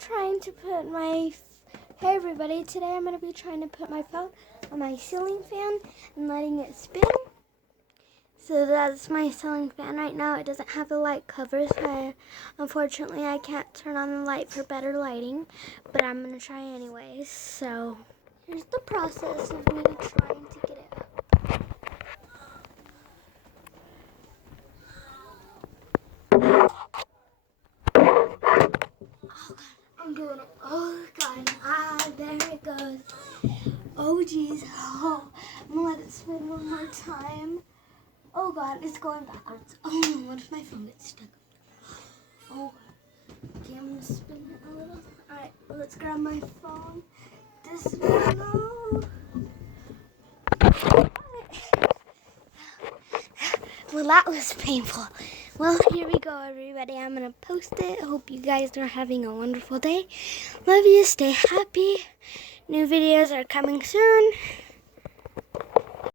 trying to put my, hey everybody, today I'm going to be trying to put my phone on my ceiling fan and letting it spin. So that's my ceiling fan right now. It doesn't have a light cover, so unfortunately I can't turn on the light for better lighting, but I'm going to try anyways. So here's the process of me trying to get it up. I'm doing it. Oh God. There it goes. Oh geez. Oh, I'm gonna let it spin one more time. Oh God, it's going backwards. Oh no, what if my phone gets stuck? Oh God. Okay, I'm gonna spin it a little. Alright, let's grab my phone. This way. No. Well, that was painful. Well, here we go, everybody. I'm going to post it. Hope you guys are having a wonderful day. Love you. Stay happy. New videos are coming soon.